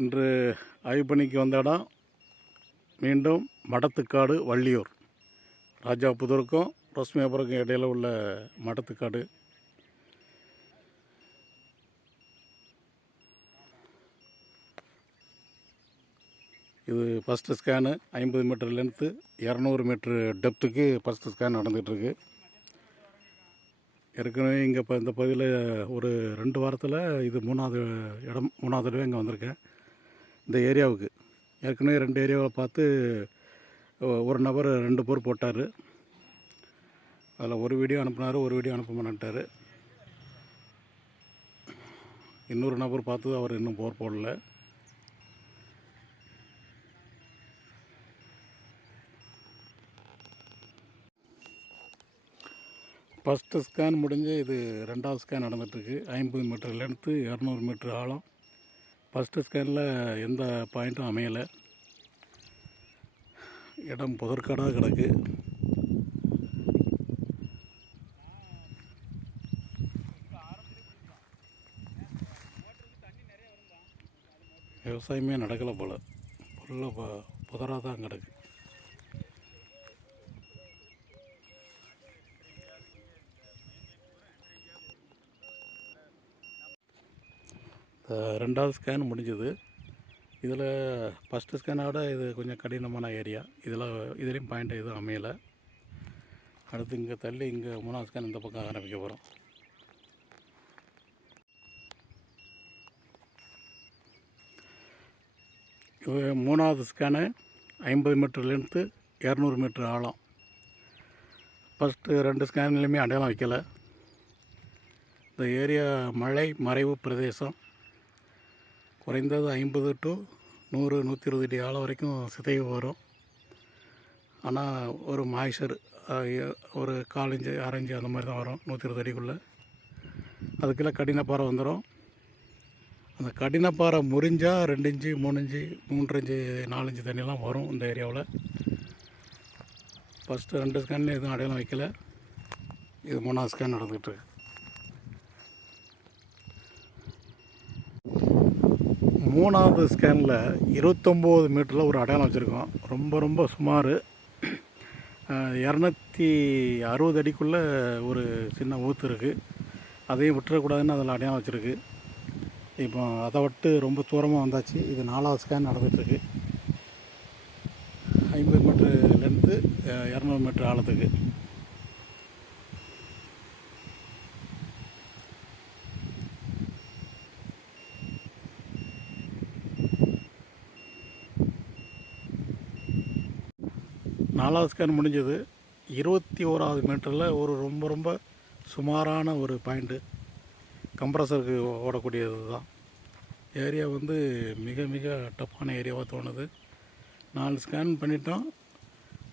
இன்று ஆய்வு பணிக்கு வந்த இடம் மீண்டும் மடத்துக்காடு வள்ளியூர். ராஜாபுதூருக்கும் ரோஸ்மியாபுரக்கும் இடையில உள்ள மடத்துக்காடு. இது ஃபஸ்ட்டு ஸ்கேனு ஐம்பது மீட்டர் லென்த்து இரநூறு மீட்ரு டெப்த்துக்கு ஃபஸ்ட்டு ஸ்கேன் நடந்துகிட்ருக்கு. ஏற்கனவே இங்கே இப்போ இந்த பகுதியில் ஒரு ரெண்டு வாரத்தில் இது மூணாவது இடம் மூணாவது தடவை இங்கே வந்திருக்கேன். இந்த ஏரியாவுக்கு. ஏற்கனவே ரெண்டு ஏரியாவை பார்த்து ஒரு நபர் ரெண்டு போர் போட்டார். அதில் ஒரு வீடியோ அனுப்புனார் ஒரு வீடியோ அனுப்ப மாட்டார் இன்னொரு நபர் பார்த்து அவர் இன்னும் போர் போடல. ஃபஸ்ட்டு ஸ்கேன் முடிஞ்சு இது ரெண்டாவது ஸ்கேன் நடந்துகிட்ருக்கு. ஐம்பது மீட்டர் லென்த்து இரநூறு மீட்ரு ஆழம். ஃபஸ்ட்டு ஸ்கேனில் எந்த பாயிண்ட்டும் அமையலை. இடம் புதற்காடாக கிடக்கு. விவசாயமே நடக்கலை போல். ஃபுல்லாக புதராக தான் கிடக்கு. ரெண்டாவது ஸ்கேன் முடிஞ்சது. இதில் ஃபஸ்ட்டு ஸ்கேனோட இது கொஞ்சம் கடினமான ஏரியா இதில் இதுலேயும் பாயிண்ட் எதுவும் அமையலை. அடுத்து இங்கே தள்ளி இங்கே மூணாவது ஸ்கேன் இந்த பக்கம் ஆரம்பிக்க போகிறோம் இது மூணாவது ஸ்கேனு ஐம்பது மீட்டர் லென்த்து இரநூறு மீட்டர் ஆழம். ஃபஸ்ட்டு ரெண்டு ஸ்கேன்லேயுமே அடையாளம் வைக்கலை. இந்த ஏரியா மழை மறைவு பிரதேசம். குறைந்தது ஐம்பது டு நூறு நூற்றி இருபது அடி ஆழம் வரைக்கும் சிதைவு வரும். ஆனால் ஒரு மாய்ச்சர் ஒரு காலஞ்சு அரைஞ்சு அந்த மாதிரி தான் வரும் நூற்றி இருபது அடிக்குள்ளே. அதுக்குள்ளே கடினப்பாறை வந்துடும் அந்த கடினப்பாறை முறிஞ்சால் ரெண்டு இன்ச்சு மூணு இன்ச்சு மூன்று இஞ்சு நாலு இன்ச்சு தண்ணியெல்லாம் வரும் இந்த ஏரியாவில். ஃபஸ்ட்டு ரெண்டு ஸ்கேன் எதுவும் அடையாளம் வைக்கல. இது மூணாவது ஸ்கேன் நடந்துகிட்ருக்கு மூணாவது ஸ்கேனில் இருபத்தொம்போது மீட்டரில் ஒரு அடையாளம் வச்சுருக்கோம். ரொம்ப ரொம்ப சுமார். இரநூத்தி அறுபது அடிக்குள்ளே ஒரு சின்ன ஊத்து இருக்குது அதையும் விட்டுறக்கூடாதுன்னு அதில் அடையாளம் வச்சுருக்கு. இப்போ அதை விட்டு ரொம்ப தூரமாக வந்தாச்சு. இது நாலாவது ஸ்கேன் நடந்துகிட்ருக்கு. ஐம்பது மீட்ரு லென்த்து இரநூறு மீட்ரு ஆழத்துக்கு. நாலாவது ஸ்கேன் முடிஞ்சது. இருபத்தி ஓராவது மீட்டரில் ஒரு ரொம்ப ரொம்ப சுமாரான ஒரு பாயிண்ட்டு கம்ப்ரஸருக்கு ஓடக்கூடியது தான் ஏரியா வந்து மிக மிக டஃப்பான ஏரியாவாக தோணுது. நாலு ஸ்கேன் பண்ணிட்டோம்.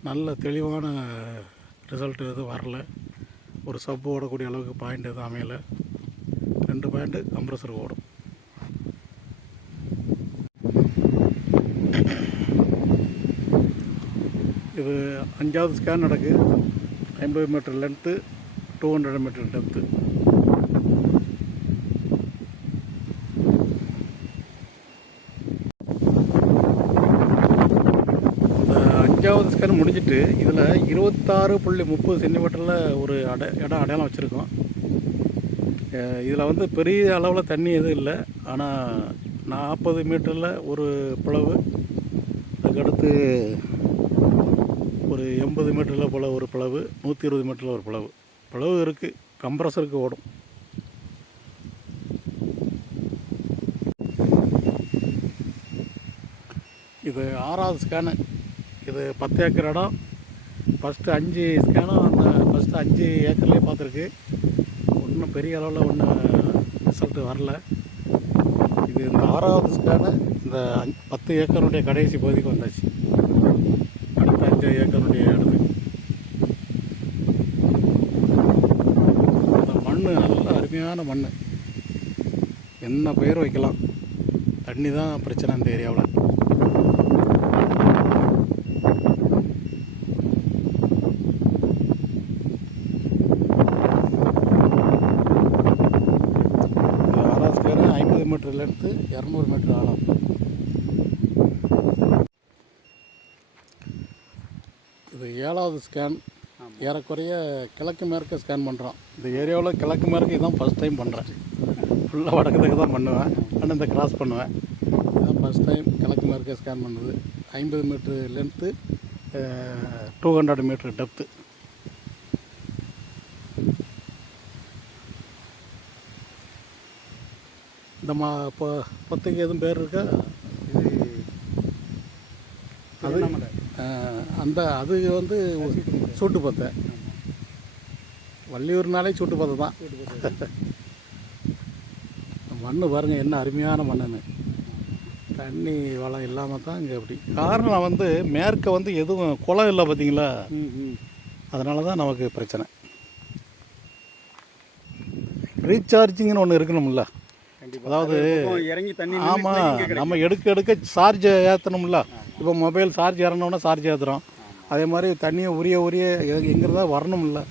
நல்ல தெளிவான ரிசல்ட் எதுவும் வரல. ஒரு சப்பு ஓடக்கூடிய அளவுக்கு பாயிண்ட் எதுவும் அமையலை. ரெண்டு பாயிண்ட்டு கம்ப்ரஸருக்கு ஓடும். இது அஞ்சாவது ஸ்கேன் நடக்கு. ஐம்பது metre length two hundred metre depth அஞ்சாவது ஸ்கேன் முடிஞ்சிட்டு இதில் இருபத்தாறு புள்ளி முப்பது சென்டிமீட்டரில் ஒரு அடை இடம் அடையாளம் வச்சுருக்கோம். இதில் வந்து பெரிய அளவில் தண்ணி எதுவும் இல்லை. ஆனால் நாற்பது மீட்டரில் ஒரு பிளவு. அதுக்கடுத்து ஒரு எண்பது மீட்டரில் போல் ஒரு பிளவு நூற்றி இருபது மீட்டரில் ஒரு பிளவு. பிளவு இருக்குது கம்ப்ரஸருக்கு ஓடும். இது ஆறாவது ஸ்கேனு இது பத்து ஏக்கர் இடம். ஃபஸ்ட்டு அஞ்சு ஸ்கேனும் அந்த ஃபஸ்ட்டு அஞ்சு ஏக்கர்லேயே பார்த்துருக்கு. ஒன்றும் பெரிய அளவில் ஒன்றும் ரிசல்ட்டு வரல. இது இந்த ஆறாவது ஸ்கேனு இந்த அஞ்சு பத்து ஏக்கருடைய கடைசி பகுதிக்கு வந்தாச்சு. அடுத்த அஞ்சு ஏக்கருடைய இடத்துக்கு அந்த மண் நல்ல அருமையான மண் என்ன பயிர் வைக்கலாம்? தண்ணி தான் பிரச்சனை இந்த ஏரியாவில். ஆறாவது ஸ்கேனு ஐம்பது மீட்டர்லேருந்து இரநூறு மீட்டர் ஆழம். மூணாவது ஸ்கேன் ஏறக்குறைய கிழக்கு மேற்க ஸ்கேன் பண்ணுறோம் இந்த ஏரியாவில் கிழக்கு மேற்கு இதான் ஃபஸ்ட் டைம் பண்ணுறேன் ஃபுல்லாக வடக்கு தான் பண்ணுவேன். ஆனால் இந்த கிராஸ் பண்ணுவேன். இதான் ஃபஸ்ட் டைம் கிழக்கு மேற்க ஸ்கேன் பண்ணுறது ஐம்பது metre length two hundred metre depth இந்த மா இப்போ பொத்தைக்கு எதுவும் பேர் இருக்கா? அது அஹ், அந்த அது வந்து சூட்டு பத்தை. வள்ளியூர்னாலே சூட்டு பத்தை தான். மண் பாருங்கள் என்ன அருமையான மண்ணுன்னு. தண்ணி வளம் இல்லாமல் தான் இங்கே அப்படி. காரணம் வந்து மேற்க வந்து எதுவும் குளம் இல்லை பார்த்தீங்களா? அதனால தான் நமக்கு பிரச்சனை. ரீசார்ஜிங்னு ஒன்று இருக்கணும்ல. அதாவது இறங்கி தண்ணி ஆமாம் நம்ம எடுக்க எடுக்க சார்ஜ் ஏற்றணும்ல இப்போ மொபைல் சார்ஜ் இறங்கினோன்னா சார்ஜ் ஏற்றுறோம் அதே மாதிரி தண்ணியை உரிய உரிய எங்கிருந்தால் வரணும் இல்லை